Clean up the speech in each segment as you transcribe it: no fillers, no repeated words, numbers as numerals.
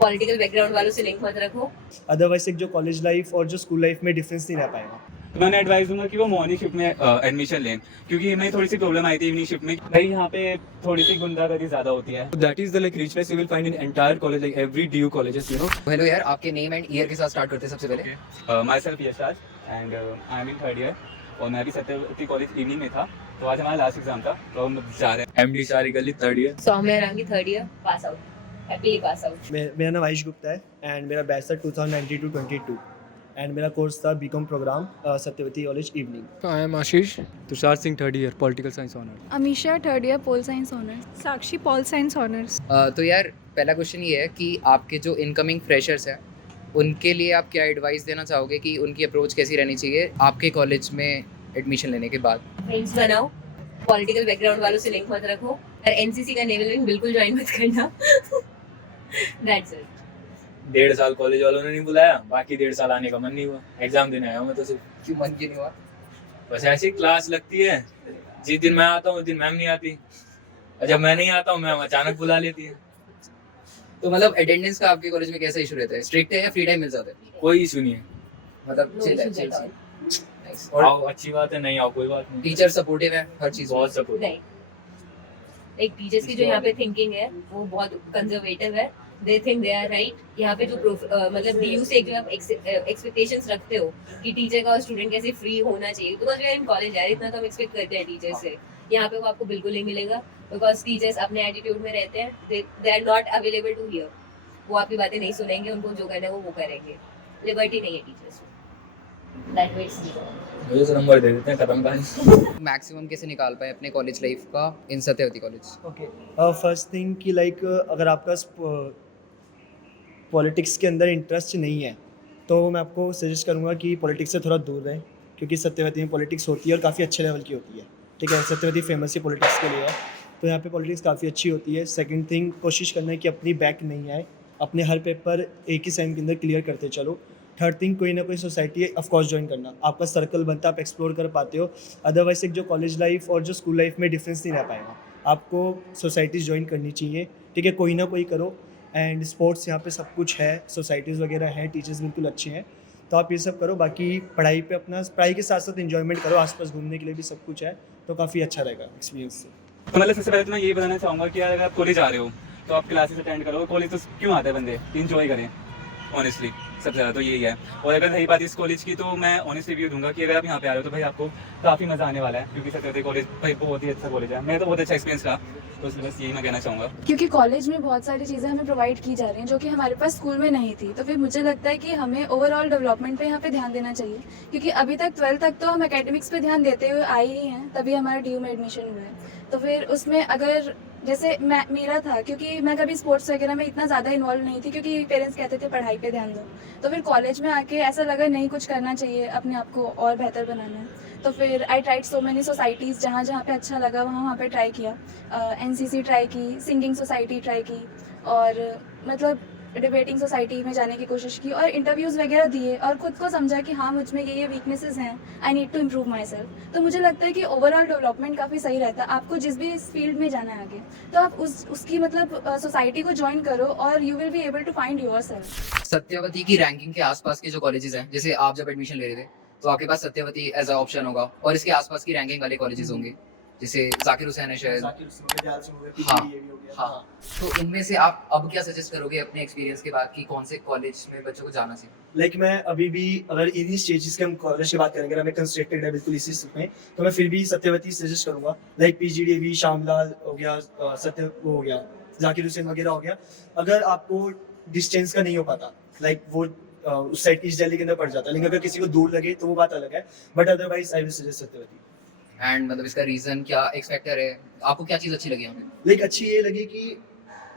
Political background वालों से link मत रखो। अदरवाइज एक जो कॉलेज लाइफ और जो स्कूल लाइफ में डिफरेंस नहीं रह पाएगा। तो मैंने एडवाइस दूंगा कि वो मॉर्निंग शिफ्ट में एडमिशन लें, क्योंकि हमें थोड़ी सी प्रॉब्लम आई थी इवनिंग शिफ्ट में। भाई यहाँ पे थोड़ी सी गुंडागर्दी ज़्यादा होती है। That is the like richness you will find in entire college, like every DU colleges, you know. Hello यार, आपके नेम एंड ईयर के साथ स्टार्ट करते हैं सबसे पहले। Myself Yashraj and I am in 3rd year, और मैं अभी सत्यवती कॉलेज इवनिंग में था, तो आज हमारा लास्ट एग्जाम था, तो हम जा रहे हैं। MD Shariq Ali, 3rd year. Saumya रंगी 3rd year, pass out, happily pass out. मेरा नाम आयुष गुप्ता है एंड मेरा बैच था 2019-22 एंड मेरा कोर्स था BCom program Satyawati college evening. I am Ashish. Tushar Singh, 3rd year, political science honor. Amisha 3rd year pol science honours. Sakshi pol science honours. तो यार पहला क्वेश्चन ये है कि आपके जो इनकमिंग फ्रेशर्स हैं उनके लिए आप क्या एडवाइस देना चाहोगे कि उनकी अप्रोच कैसी रहनी चाहिए आपके कॉलेज में एडमिशन लेने के बाद? फ्रेंड्स बनाओ, पॉलिटिकल बैकग्राउंड वालों से लिंक मत रखो, और एनसीसी का नेवल विंग बिल्कुल ज्वाइन मत करना। That's it. 1.5 साल कॉलेज वालों ने नहीं बुलाया, बाकी 1.5 साल आने का मन नहीं हुआ। एग्जाम देने आया हूँ मैं तो सिर्फ। क्यों मन क्यों नहीं हुआ? बस ऐसी क्लास लगती है, जिस दिन मैं आता हूँ उस दिन मैम नहीं आती, और जब मैं नहीं आता हूँ मैम अचानक बुला लेती है। तो मतलब अटेंडेंस का आपके कॉलेज में कैसा इशू रहता है? स्ट्रिक्ट है या फ्री टाइम मिल जाता है? कोई इशू नहीं है। मतलब चिल है, चिल है। Nice. और आओ अच्छी बात है, नहीं आओ कोई बात नहीं। टीचर सपोर्टिव है हर चीज में? बहुत सपोर्ट। नहीं, एक टीचर्स की जो यहाँ पे थिंकिंग है वो बहुत कंजर्वेटिव है। They think they are right. यहाँ पे जो मतलब डीयू से जो आप एक्सपेक्टेशंस रखते हो कि टीचर का और स्टूडेंट कैसे फ्री होना चाहिए, because we are in college यार, इतना तो हम एक्सपेक्ट करते हैं टीचर से। यहाँ पे वो आपको बिल्कुल नहीं मिलेगा, बिकॉज टीचर्स अपने एटीट्यूड में रहते हैं। They are not available to hear. वो आपकी बातें नहीं सुनेंगे, उनको जो करना है वो करेंगे। लिबर्टी नहीं है टीचर्स में। दैट वेट्स मुझे तो नंबर दे देते हैं, खत्म कहानी। मैक्सिमम कैसे निकाल पाए अपने कॉलेज लाइफ का in Satyawati college? Okay, first thing कि लाइक अगर आपका पॉलिटिक्स के अंदर इंटरेस्ट नहीं है तो मैं आपको सजेस्ट करूँगा कि पॉलिटिक्स से थोड़ा दूर रहें, क्योंकि सत्यवती में पॉलिटिक्स होती है और काफ़ी अच्छे लेवल की होती है। ठीक है, सत्यवती फेमस ही पॉलिटिक्स के लिए है, तो यहाँ पे पॉलिटिक्स काफ़ी अच्छी होती है। सेकंड थिंग, कोशिश करना है कि अपनी बैक नहीं आए, अपने हर पेपर एक ही टाइम के अंदर क्लियर करते चलो। थर्ड थिंग, कोई ना कोई सोसाइटी ऑफकोर्स ज्वाइन करना, आपका सर्कल बनता है, आप एक्सप्लोर कर पाते हो। अदरवाइज एक जो कॉलेज लाइफ और जो स्कूल लाइफ में डिफरेंस नहीं रह पाएगा। आपको सोसाइटीज़ ज्वाइन करनी चाहिए, ठीक है, कोई ना कोई करो। एंड स्पोर्ट्स यहाँ पे सब कुछ है, सोसाइटीज़ वगैरह हैं, टीचर्स बिल्कुल अच्छे हैं, तो आप ये सब करो। बाकी पढ़ाई पे अपना, पढ़ाई के साथ साथ एंजॉयमेंट करो, आसपास घूमने के लिए भी सब कुछ है, तो काफ़ी अच्छा रहेगा एक्सपीरियंस से। तो मतलब सबसे पहले तो मैं ये बताना चाहूँगा कि यार अगर आप कॉलेज आ रहे हो तो आप क्लासेस अटेंड करो। कॉलेज तो क्यों आते हैं बंदे? इंजॉय करें, ऑनेस्टली सबसे ज़्यादा तो यही है। और अगर रही बात इस कॉलेज की, तो मैं ऑनेस्ट रिव्यू दूंगा कि अगर आप यहाँ पे आ रहे हो तो भाई आपको काफ़ी मज़ा आने वाला है, क्योंकि सत्यवती कॉलेज भाई बहुत ही अच्छा कॉलेज है। मैं तो बहुत अच्छा एक्सपीरियंस रहा, तो इसलिए बस यही मैं कहना चाहूँगा। क्योंकि कॉलेज में बहुत सारी चीज़ें हमें प्रोवाइड की जा रही हैं जो कि हमारे पास स्कूल में नहीं थी, तो फिर मुझे लगता है कि हमें ओवरऑल डेवलपमेंट पे यहाँ पे ध्यान देना चाहिए। क्योंकि अभी तक 12th तक तो हम एकेडमिक्स पे ध्यान देते हुए आए ही हैं, तभी हमारा DU में एडमिशन हुआ है। तो फिर उसमें अगर जैसे मेरा था, क्योंकि मैं कभी स्पोर्ट्स वगैरह में इतना ज़्यादा इन्वॉल्व नहीं थी, क्योंकि पेरेंट्स कहते थे पढ़ाई पे ध्यान दो। तो फिर कॉलेज में आके ऐसा लगा नहीं, कुछ करना चाहिए, अपने आप को और बेहतर बनाना है। तो फिर I tried so many societies, जहाँ जहाँ पे अच्छा लगा वहाँ पे ट्राई किया। NCC ट्राई की, सिंगिंग सोसाइटी ट्राई की, और मतलब डिबेटिंग सोसाइटी में जाने की कोशिश की, और इंटरव्यूज़ वगैरह दिए, और खुद को समझा कि हाँ मुझ में ये वीकनेसेस हैं, I need to improve myself. तो मुझे लगता है कि ओवरऑल डेवलपमेंट काफ़ी सही रहता है। आपको जिस भी इस फील्ड में जाना है आगे, तो आप उसकी मतलब सोसाइटी को ज्वाइन करो और you will be able to find yourself. Satyawati की रैंकिंग के आसपास के जो कॉलेजेस हैं, जैसे आप जब एडमिशन ले रहे थे तो आपके पास सत्यवती एज अ ऑप्शन होगा, और इसके आसपास की रैंकिंग वाले कॉलेजेस होंगे, जैसे जाकिर हुसैन है शायद। हाँ, तो इनमें से आप अब क्या सजेस्ट करोगे अपने एक्सपीरियंस के बाद कि कौन से कॉलेज में बच्चों को जाना चाहिए? लाइक मैं अभी भी, अगर इन्हीं स्टेजेस के हम कॉलेज की बात करेंगे, अगर हमें कंस्ट्रक्टेड है बिल्कुल इसी में, तो मैं फिर भी सत्यवती सजेस्ट करूंगा। लाइक PGDAV, श्यामलाल हो गया, सत्य वो हो गया, जाकिर हुसैन वगैरह हो गया। अगर आपको डिस्टेंस का नहीं हो पाता, लाइक वो उस साइड ईस्ट दिल्ली के अंदर पड़ जाता है, लेकिन अगर किसी को दूर लगे तो वो बात अलग है, but otherwise I will suggest Satyavati. And मतलब इसका रीजन क्या, एक्स फैक्टर है, आपको क्या चीज़ अच्छी लगी यहाँ पे? लाइक अच्छी ये लगी कि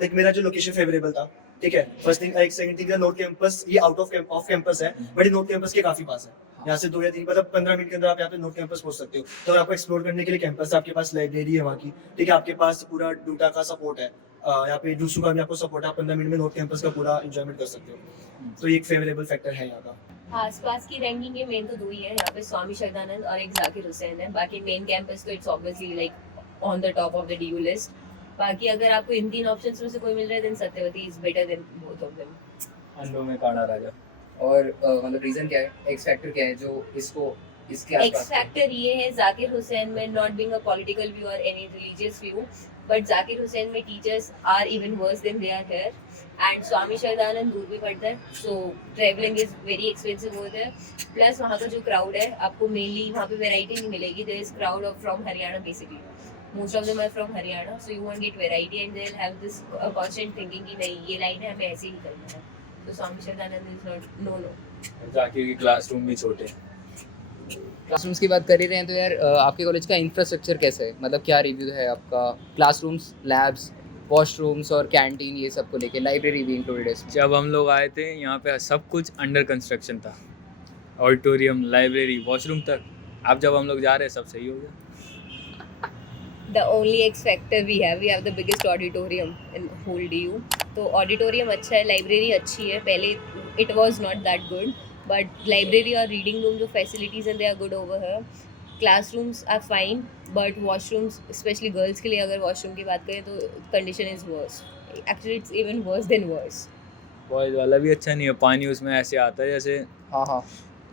लाइक मेरा जो लोकेशन फेवरेबल था, ठीक है, फर्स्ट थिंग। एक सेकंड थिंग, नोट कैंपस ये आउट ऑफ कैंपस है, बट ये नोट कैंपस के काफी पास है। यहाँ से 2 या 3 मतलब 15 मिनट के अंदर आप यहाँ पे नोट कैंपस पहुंच सकते हो। तो आपको एक्सप्लोर करने के लिए कैंपस है, आपके पास लाइब्रेरी है वहाँ की, ठीक है, आपके पास पूरा डूटा का सपोर्ट है, यहाँ पे डूसू का भी आपको सपोर्ट है, आप 15 मिनट में नोट कैंपस का पूरा एंजॉयमेंट कर सकते हो। तो ये एक फेवरेबल फैक्टर है यहाँ का। आसपास की रैंकिंग के मेन तो 2 ही है यहाँ पे, स्वामी शरदानंद और एक जाकिर हुसैन है। बाकी मेन कैंपस तो it's obviously like on the top of the DU list. बाकी अगर आपको इन 3 ऑप्शंस में से कोई मिल रहा है then Satyawati is better than both of them. अंडों में काढ़ा राजा। और मतलब रीजन क्या है, एक्स फैक्टर क्या है जो इसको इसके एक्स आसपास फैक्टर ये है जाकिर हुसैन में, not being a political view और any religious view, but Zakir Hussain में teachers are even worse than they are here. And Swami Shraddhanand दूर भी पड़ता है, so travelling is very expensive होता है. प्लस वहाँ का जो क्राउड है, आपको मेनली वहाँ पे वैरायटी नहीं मिलेगी. There is crowd of from Haryana basically, most of them are from Haryana, so you won't get variety and they will have this constant thinking कि नहीं ये लाइन है हमें ऐसे ही करना है. तो स्वामी शरदानंद इज नॉट नो. जाकिर की क्लासरूम भी छोटे। क्लासरूम्स की बात कर ही रहे हैं तो यार आपके कॉलेज का इंफ्रास्ट्रक्चर कैसा है, मतलब क्या रिव्यू है आपका क्लासरूम्स, लैब्स, वॉशरूम्स और कैंटीन ये सब को लेके, लाइब्रेरी भी इंक्लूडेड है इसमें? जब हम लोग आए थे यहाँ पे सब कुछ अंडर कंस्ट्रक्शन था, ऑडिटोरियम, लाइब्रेरी, वॉशरूम तक. अब जब हम लोग जा रहे हैं सब सही हो गया. The only X factor we have the biggest auditorium in whole DU. तो auditorium अच्छा है, library अच्छी है. पहले it was not that good, but library और reading room जो facilities हैं they are good over here. Classrooms are fine, but washrooms, especially girls के लिए अगर washroom की बात करें तो condition is worse. Actually it's even worse than worse. Boys वाला भी अच्छा नहीं है, पानी उसमें ऐसे आता है जैसे हाँ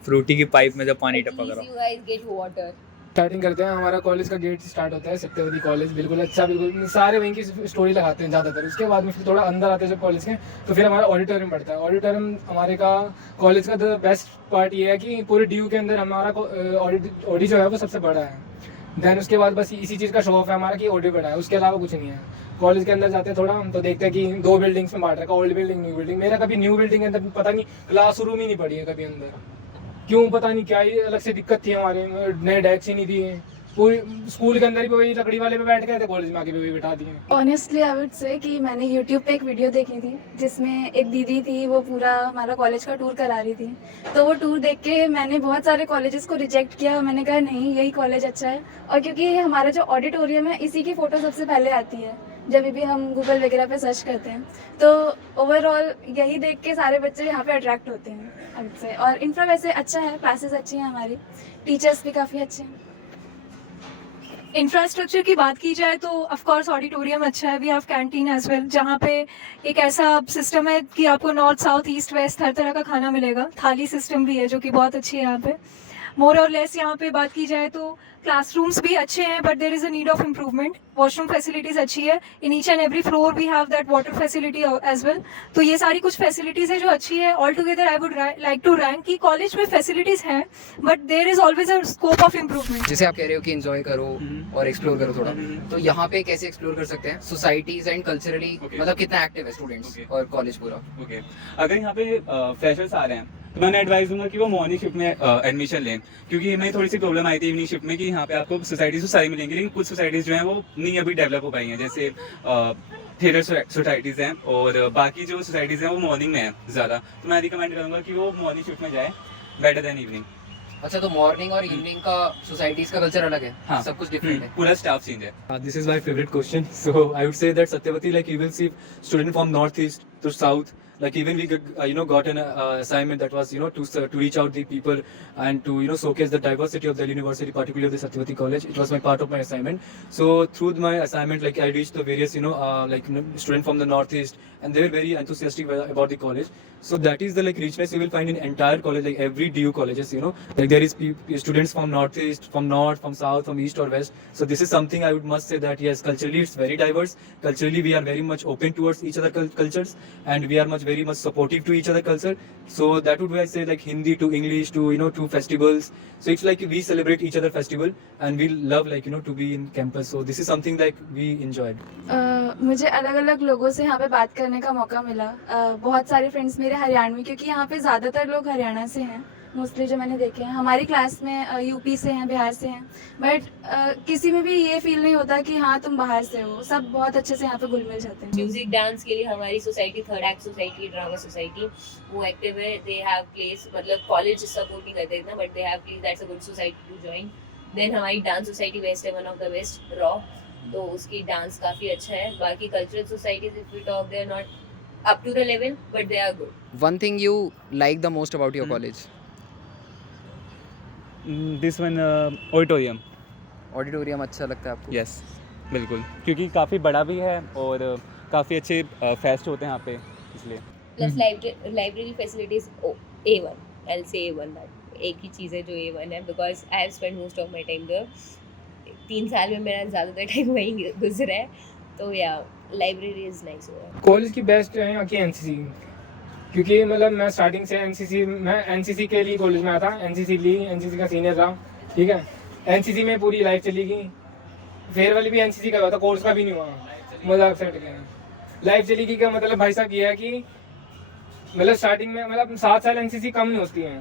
फ्रूटी की पाइप में जब पानी At टपक least रहा. you guys get water. Starting करते हैं, हमारा कॉलेज का गेट स्टार्ट होता है सत्यवती कॉलेज, बिल्कुल अच्छा, बिल्कुल सारे वहीं की स्टोरी लगाते हैं ज़्यादातर. उसके बाद में फिर थोड़ा अंदर आते हैं जब कॉलेज के, तो फिर हमारा ऑडिटोरियम पड़ता है. ऑडिटोरियम हमारे का कॉलेज का द बेस्ट पार्ट ये है कि पूरे ड्यू के अंदर हमारा ऑडी जो है वो सबसे बड़ा है. देन उसके बाद बस इसी चीज़ का शो ऑफ है हमारा कि ऑडी बड़ा है, उसके अलावा कुछ नहीं है. कॉलेज के अंदर जाते हैं थोड़ा हम तो देखते हैं कि 2 बिल्डिंग्स में बांट रखा, ओल्ड बिल्डिंग, न्यू बिल्डिंग. मेरा कभी न्यू बिल्डिंग के अंदर पता नहीं क्लासरूम ही नहीं पड़ी है कभी अंदर, क्यों पता नहीं क्या ही अलग से दिक्कत थी हमारे, नए डेस्क ही नहीं दिए. पूरी स्कूल के अंदर भी वही लकड़ी वाले पे बैठ गए थे, कॉलेज में आके भी वही बिठा दिए. ऑनेस्टली आई वुड से कि मैंने यूट्यूब पे एक वीडियो देखी थी जिसमें एक दीदी थी, वो पूरा हमारा कॉलेज का टूर करा रही थी. तो वो टूर देख के मैंने बहुत सारे कॉलेजेस को रिजेक्ट किया. मैंने कहा नहीं यही कॉलेज अच्छा है. और क्योंकि हमारा जो ऑडिटोरियम है इसी की फ़ोटो सबसे पहले आती है जब भी हम गूगल वगैरह पे सर्च करते हैं, तो ओवरऑल यही देख के सारे बच्चे यहाँ पे अट्रैक्ट होते हैं आई वुड से. और इंफ्रा वैसे अच्छा है, क्लासेस अच्छी हैं हमारी, टीचर्स भी काफ़ी अच्छे हैं. इंफ्रास्ट्रक्चर की बात की जाए तो ऑफ कोर्स ऑडिटोरियम अच्छा है. We have canteen as well, जहाँ पे एक ऐसा सिस्टम है कि आपको नॉर्थ, साउथ, ईस्ट, वेस्ट हर तरह का खाना मिलेगा. थाली सिस्टम भी है जो कि बहुत अच्छी है यहाँ पे. मोर और लेस यहाँ पे बात की जाए तो क्लासरूम्स भी अच्छे हैं, but there is a need of improvement. Washroom facilities अच्छी है. In each and every floor we have that water facility as well. तो ये सारी कुछ फैसिलिटीज़ है जो अच्छी है. Altogether I would like to rank कि कॉलेज में फैसिलिटीज़ हैं but there is always a scope of improvement. जैसे आप कह रहे हो कि एंजॉय करो और एक्सप्लोर करो थोड़ा, तो यहाँ पे कैसे एक्सप्लोर कर सकते हैं सोसाइटीज एंड कल्चरली, Okay. मतलब कितना एक्टिव है स्टूडेंट्स Okay. और कॉलेज पूरा? ओके, अगर यहाँ पे फ्रेशर्स आ रहे हैं तो मैंने एडवाइस दूंगा कि वो मॉर्निंग शिफ्ट में एडमिशन लें, क्योंकि हमें थोड़ी सी प्रॉब्लम आई थी इवनिंग शिफ्ट में कि यहाँ पे आपको सोसाइटीज तो सारी मिलेंगी लेकिन कुछ सोसाइटीज जो हैं वो नहीं अभी डेवलप हो पाई हैं. जैसे थिएटर सोसाइटीज़ हैं और बाकी जो सोसाइटीज़ हैं वो मॉर्निंग में हैं ज़्यादा. तो मैं रिकमेंड करूँगा कि वो मॉर्निंग शिफ्ट में जाए, बेटर देन इवनिंग. अच्छा, तो मॉर्निंग और इवनिंग का सोसाइटीज का कल्चर अलग है, हाँ. सब कुछ डिफरेंट है. पूरा स्टाफ चेंज है. This is my favorite question. So I would say that Satyavati, like you will see student from northeast to south. Like even we got an assignment that was to reach out the people and to showcase the diversity of the university, particularly the Satyavati College. It was my part of my assignment. So through my assignment, like I reached the various student from the northeast, and they were very enthusiastic about the college. So that is the richness you will find in entire college, like every DU colleges. Like there is students from northeast, from north, from south, from east or west. So this is something I must say that yes, culturally it's very diverse. Culturally we are very much open towards each other cultures, and we are very much supportive to each other culture. So that would be, I say, like Hindi to English to to festivals. So it's like we celebrate each other festival, and we love to be in campus. So this is something like we enjoyed. मुझे अलग अलग लोगों से यहाँ पे बात करने का मौका मिला. बहुत सारे फ्रेंड्स मेरे हरियाणवी, क्योंकि यहाँ पे ज़्यादातर लोग हरियाणा से हैं मोस्टली जो मैंने देखे हैं. हमारी क्लास में यूपी से हैं, बिहार से हैं, बट किसी में भी ये फील नहीं होता कि हाँ तुम बाहर से हो. सब बहुत अच्छे से यहाँ पे घुल मिल जाते हैं. म्यूजिक डांस के लिए हमारी society third act society, drama society, वो एक्टिव है. दे हैव प्लेस, मतलब कॉलेज सपोर्ट नहीं करते इतना, but they have place. That's a good society to join. Then हमारी डांस सोसाइटी वेस्ट है, वन ऑफ द बेस्ट, रॉ. तो उसकी डांस काफ़ी अच्छा है. बाकी cultural societies if we talk, they are not up to the level but they are good. One thing you like the most about your college? This one auditorium. Auditorium अच्छा लगता है आपको? यस. बिल्कुल, क्योंकि काफ़ी बड़ा भी है और काफ़ी अच्छे फेस्ट होते हैं यहाँ पे, इसलिए plus library facilities A1, I'll say A1 that एक ही चीज़ है जो A1 है, because I have spend most of my time there. 3 साल में मेरा ज़्यादातर टाइम वहीं गुजरा है, तो या library is nice over. College की बेस्ट है यहाँ की एनसीसी, क्योंकि मतलब मैं स्टार्टिंग से एनसीसी के लिए कॉलेज में आया था। एनसीसी का सीनियर रहा, ठीक है। एनसीसी में पूरी लाइफ चली गई, फेयरवेल भी एनसीसी का हुआ था, कोर्स का भी नहीं हुआ, मजाक से हट गया। लाइफ चली गई का मतलब भाई साहब ये है कि मतलब स्टार्टिंग में मतलब 7 साल एनसीसी कम नहीं होती है,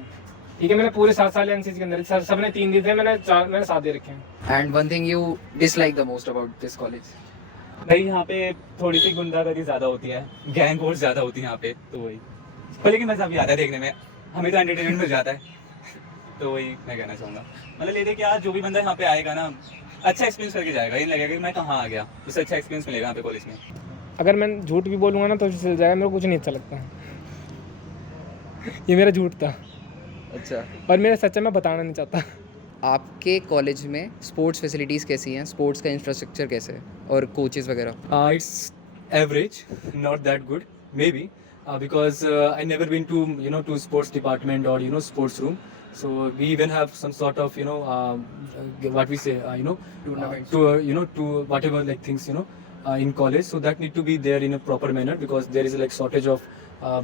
ठीक है। मैंने पूरे 7 साल एनसीसी के अंदर सबने 3 दिए थे, मैंने 7 दे रखे हैं। And one thing you dislike the most about this college? भाई यहाँ पे थोड़ी सी गुंडागर्दी ज़्यादा होती है, गैंग वॉर ज़्यादा होती है यहाँ पे, तो वही। पर लेकिन मज़ा भी आता है देखने में, हमें तो एंटरटेनमेंट मिल जाता है, तो वही मैं कहना चाहूँगा। मतलब ये देखिए यार, जो भी बंदा यहाँ पे आएगा ना, अच्छा एक्सपीरियंस करके जाएगा, ये लगेगा कि मैं कहाँ आ गया, उससे अच्छा एक्सपीरियंस मिलेगा यहाँ पे कॉलेज में। अगर मैं झूठ भी बोलूँगा ना तो चल जाएगा, मेरे को कुछ नहीं अच्छा लगता। ये मेरा झूठ था अच्छा, और मेरा सच्चा मैं बताना नहीं चाहता। आपके कॉलेज में स्पोर्ट्स फैसिलिटीज़ कैसी हैं, स्पोर्ट्स का इंफ्रास्ट्रक्चर कैसे है और कोचेज़ वगैरह? It's average, not that good, maybe, because I never been to to sports department or sports room. So we even have some sort of what we say Tournaments. To whatever like things in college. So that need to be there in a proper manner, because there is like shortage of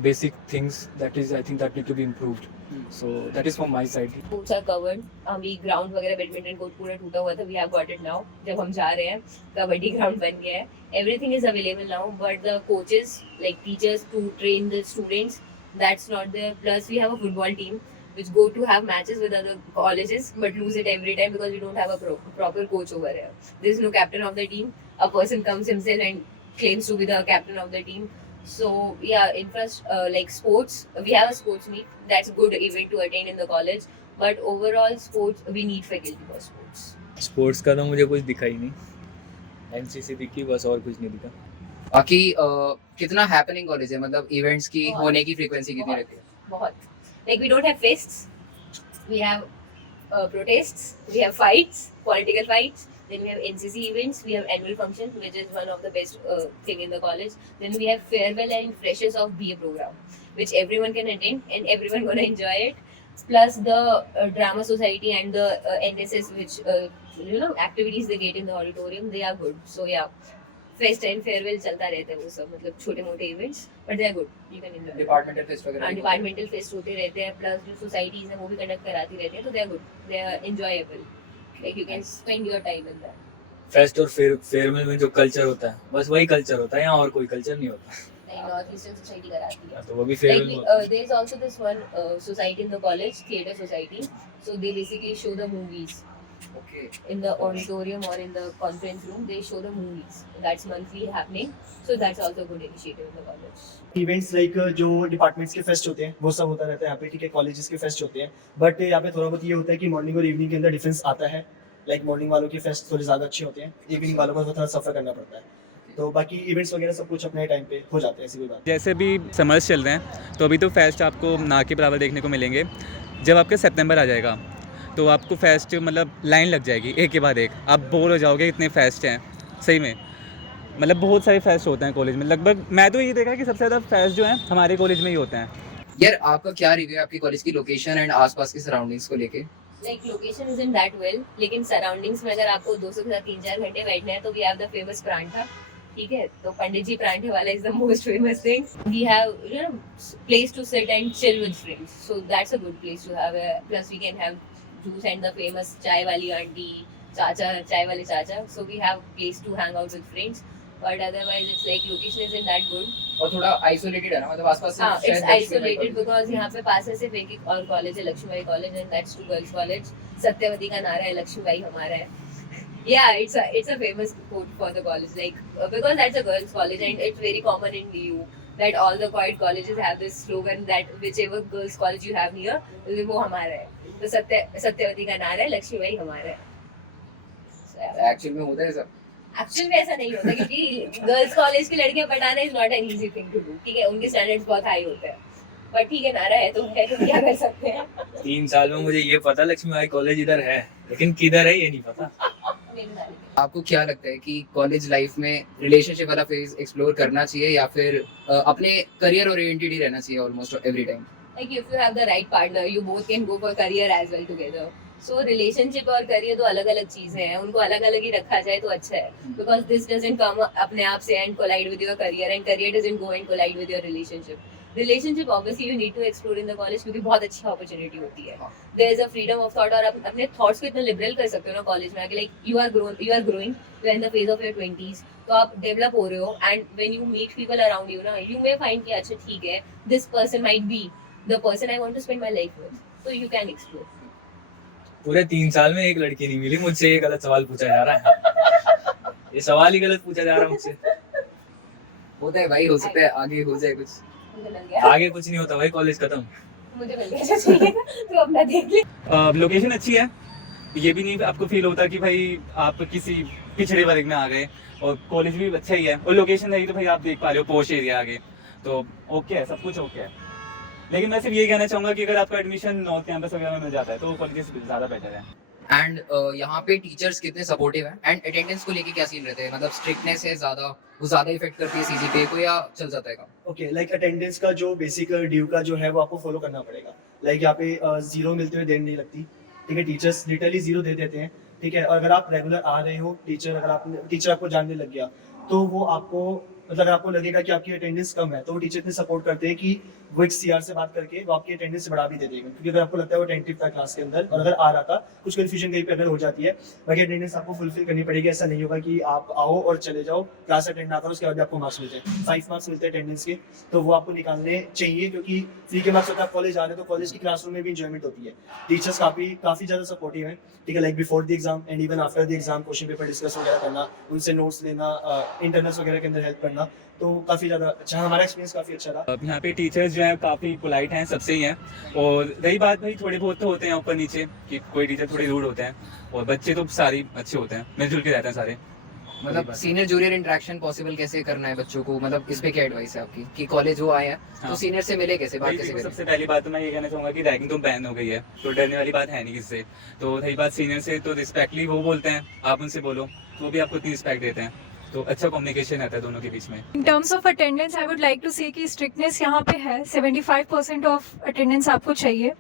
basic things that is I think that need to be improved. So that is from my side. Courts are covered, अभी ground वगैरह badminton court पूरा टूटा हुआ था, we have got it now. जब हम जा रहे हैं कबड्डी ग्राउंड बन गया है, everything is available now, but the coaches like teachers to train the students, that's not there. Plus we have a football team which go to have matches with other colleges but lose it every time because we don't have a proper coach over here. There is no captain of the team. A person comes himself and claims to be the captain of the team. So yeah, like sports, we have a sports meet. That's a good event to attend in the college. But overall sports, we need faculty for sports. Sports का तो मुझे कुछ दिखा ही नहीं, NCC दिखी बस, और कुछ नहीं दिखा। बाकी कितना हैपनिंग कॉलेज है, मतलब इवेंट्स की होने की फ्रीक्वेंसी कितनी रहती है? बहुत। Like we don't have fests, we have protests, we have fights, political fights, then we have NCC events, we have annual function which is one of the best thing in the college, then we have farewell and freshers of BA program which everyone can attend and everyone gonna enjoy it, plus the drama society and the NSS which activities they get in the auditorium, they are good. So yeah, fest and farewell चलता रहता है, वो सब मतलब छोटे मोटे events, but they are good, you can enjoy. Departmental fest वगैरह? Departmental fest होते रहते हैं, प्लस जो सोसाइटीज हैं वो भी कंडक्ट कराती रहती हैं, तो they are good, they are enjoyable, like you can spend your time in that. Fest और फेयरवेल में जो कल्चर होता है बस वही कल्चर होता है, यहाँ और कोई कल्चर नहीं होता। नहीं, नॉर्थ ईस्टर्न सोसाइटी कराती है, तो वो भी फेयरवेल में like there is also this one society in the college, theatre society, so they basically show the movies. Okay. In the auditorium or in the conference room, they show the movies. That's monthly happening, so that's also a good initiative in the college. Events like जो departments के fest होते हैं वो सब होता रहता है यहाँ पे, ठीक है। कॉलेजेस के फेस्ट होते हैं, बट यहाँ पे थोड़ा बहुत ये होता है कि मॉर्निंग और इवनिंग के अंदर डिफरेंस आता है। लाइक मॉर्निंग वालों के फेस्ट थोड़े ज़्यादा अच्छे होते हैं, इवनिंग वालों को थोड़ा सफ़र करना पड़ता है। तो बाकी इवेंट्स वगैरह सब कुछ अपने टाइम पे हो जाते हैं, ऐसी कोई बात। जैसे भी समर्स चल रहे हैं, तो अभी तो फेस्ट आपको ना के बराबर देखने को मिलेंगे। जब आपके सितंबर आ जाएगा तो आपको फेस्ट मतलब लाइन लग जाएगी एक के बाद एक, आप बोर हो जाओगे, इतने फेस्ट हैं सही में। मतलब बहुत सारे फेस्ट होते हैं कॉलेज में, लगभग मैं तो ये देखा कि सबसे ज़्यादा फेस्ट जो हैं हमारे कॉलेज में ही होते हैं। यार आपका क्या रिव्यू है आपकी कॉलेज की लोकेशन एंड आसपास की सराउंडिंग्स को लेके? Like location isn't that well, लेकिन surroundings में अगर आपको 200 के साथ 3-4 घंटे बैठना है तो we have the famous परांठा, ठीक है। तो पंडित जी परांठे वाला is the most famous thing. We have place to sit and chill with friends, so that's a good place to have. Plus we can have juice and the famous चाय वाली aunty, चाचा, चाय वाले चाचा. So we have place to hang out with friends. But otherwise it's like location isn't that good. और थोड़ा isolated है ना, मतलब आसपास से? हाँ, it's isolated because यहाँ पे पास है सिर्फ एक और कॉलेज है, Lakshmibai college, and that's two girls college. Satyawati का नारा है, लक्ष्मीबाई हमारा है. Yeah, it's a famous quote for the college, like because that's a girls college and it's very common in DU that all the quiet colleges have this slogan that whichever girls college you have near, वो हमारा है. तो सत्यवती का नारा है, लक्ष्मीबाई हमारा है. Actual में होता है सब? एक्चुअल में ऐसा नहीं होता क्योंकि गर्ल्स कॉलेज की लड़कियां पढ़ाना is not an easy thing to do, ठीक है। उनके स्टैंडर्ड्स बहुत हाई होते हैं, पर ठीक है, नारा है तो क्या कर सकते हैं। 3 साल में मुझे ये पता लक्ष्मीबाई कॉलेज इधर है, लेकिन किधर है ये नहीं पता। मेरे आपको क्या लगता है कि कॉलेज लाइफ में रिलेशनशिप वाला फेज एक्सप्लोर करना चाहिए या फिर अपने करियर ओरिएंटेड ही रहना चाहिए almost every time? Like if you have the right partner, you both can go for career as well together. So relationship और career तो अलग अलग चीजें हैं, उनको अलग अलग ही रखा जाए तो अच्छा है. Because this doesn't come अपने आप से and collide with your career, and career doesn't go and collide with your relationship. Relationship obviously you need to explore in the college क्योंकि बहुत अच्छी opportunity होती है. There is a freedom of thought और आप अपने thoughts को इतना liberal कर सकते हो ना कॉलेज में आके. Like you are growing, you are in the phase of your 20s. तो आप develop हो रहे हो, and when you meet people around you ना, you may find कि अच्छा ठीक है, this person might be the person I want to spend my life with. So you can explore. पूरे 3 साल में एक लड़की नहीं मिली, मुझसे ये गलत सवाल पूछा जा रहा है। ये सवाल ही गलत पूछा जा रहा है मुझसे। होता है भाई, हो सकता है आगे हो जाए कुछ। मुझे मिल गया, आगे कुछ नहीं होता भाई, कॉलेज खत्म। मुझे मिल गया जो चाहिए तो अपना देख ले. लोकेशन अच्छी है, ये भी नहीं आपको फील होता कि भाई आप किसी पिछड़े वर्ग में आ गए, और कॉलेज भी अच्छा ही है, और लोकेशन रही तो भाई आप देख पा रहे हो पोश एरिया आगे, तो ओके है, सब कुछ ओके है. लेकिन मैं सिर्फ ये कहना चाहूंगा कि अगर आपका एडमिशन नॉर्थ कैंपस वगैरह में मिल जाता है तो वो कॉलेज ज़्यादा बेटर है. एंड यहाँ पे टीचर्स कितने सपोर्टिव हैं एंड अटेंडेंस को लेके क्या सीन रहते हैं? मतलब स्ट्रिक्टनेस है ज़्यादा, वो ज़्यादा इफेक्ट करती है सीजीपीए को या चल जाता है काम? ओके, लाइक अटेंडेंस का जो बेसिक ड्यू का जो है वो आपको फॉलो करना पड़ेगा. लाइक यहाँ पे 0 मिलते हुए देर नहीं लगती, ठीक है. टीचर्स लिटरली 0 दे देते हैं, ठीक है. और अगर आप रेगुलर आ रहे हो, टीचर आपको जानने लग गया, तो वो आपको मतलब अगर आपको लगेगा कि आपकी अटेंडेंस कम है तो वो टीचर इतने सपोर्ट करते हैं कि वो एक सीआर से बात करके वो आपकी अटेंडेंस बढ़ा भी दे देगा. क्योंकि अगर आपको लगता है वो अटेंटिव था क्लास के अंदर और अगर आ रहा था, कुछ कन्फ्यूजन कहीं पे अगर हो जाती है, बाकी अटेंडेंस आपको फुलफिल करनी पड़ेगी. ऐसा नहीं होगा कि आप आओ और चले जाओ, क्लास अटेंड ना करो, उसके बाद आपको मार्क्स मिलते हैं. 5 मार्क्स मिलते हैं अटेंडेंस के, तो वो आपको निकालने चाहिए क्योंकि फ्री के मार्क्स होता है. आप कॉलेज आ रहे हो तो कॉलेज की क्लासरूम में भी इंजॉयमेंट होती है. टीचर्स काफ़ी ज़्यादा सपोर्टिव हैं, ठीक है. Like before the exam and even after the exam question paper discuss वगैरह करना, उनसे नोट्स लेना, इंटरनल्स वगैरह के अंदर हेल्प करना, तो काफ़ी ज़्यादा अच्छा, हमारा एक्सपीरियंस काफ़ी अच्छा रहा. यहाँ पे टीचर्स जो हैं काफ़ी पोलाइट हैं, सबसे ही हैं. और रही बात भाई थोड़े बहुत तो होते हैं ऊपर नीचे कि कोई टीचर थोड़े रूड होते हैं, और बच्चे तो सारे अच्छे होते हैं, मिलजुल के रहते हैं सारे. मतलब सीनियर जूनियर इंटरेक्शन पॉसिबल कैसे करना है बच्चों को? मतलब इस पे क्या एडवाइस है आपकी कि कॉलेज वो आए हैं तो हाँ. सीनियर से मिले कैसे, बात भाई कैसे देखो, करें? सबसे पहली बात तो मैं ये कहना चाहूँगा कि रैगिंग तो बैन हो गई है, तो डरने वाली बात है नहीं किससे. तो रही बात सीनियर से, तो रिस्पेक्टली वो बोलते हैं, आप उनसे बोलो तो वो भी आपको इतनी रिस्पेक्ट देते हैं, तो अच्छा कम्युनिकेशन रहता है दोनों के बीच में. In terms of attendance I would like to say कि स्ट्रिक्टनेस यहाँ पे है, 75% ऑफ अटेंडेंस आपको चाहिए,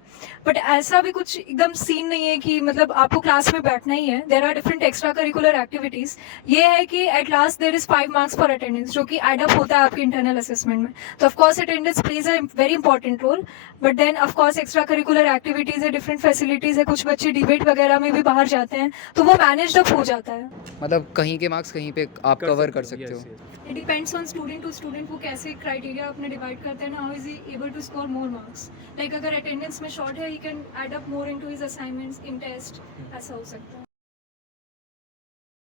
बट ऐसा भी कुछ एकदम सीन नहीं है कि मतलब आपको क्लास में बैठना ही है. There are different extra curricular activities. ये है कि at last there is 5 marks for attendance जो कि एड अप होता है आपके इंटरनल असेसमेंट में. तो of course attendance plays a very important role, but then of course extra curricular activities है, डिफरेंट फैसिलिटीज़ है, कुछ बच्चे डिबेट वगैरह में भी बाहर जाते हैं, तो वो मैनेज अप हो जाता है. मतलब कहीं के मार्क्स कहीं पे आप कवर कर सकते हो. It depends on student to student, वो कैसे क्राइटेरिया अपने डिवाइड करते हैं ना, how is he able to score more marks. Like अगर अटेंडेंस में शॉर्ट है, he can add up more into his assignments in test, ऐसा हो सकता है.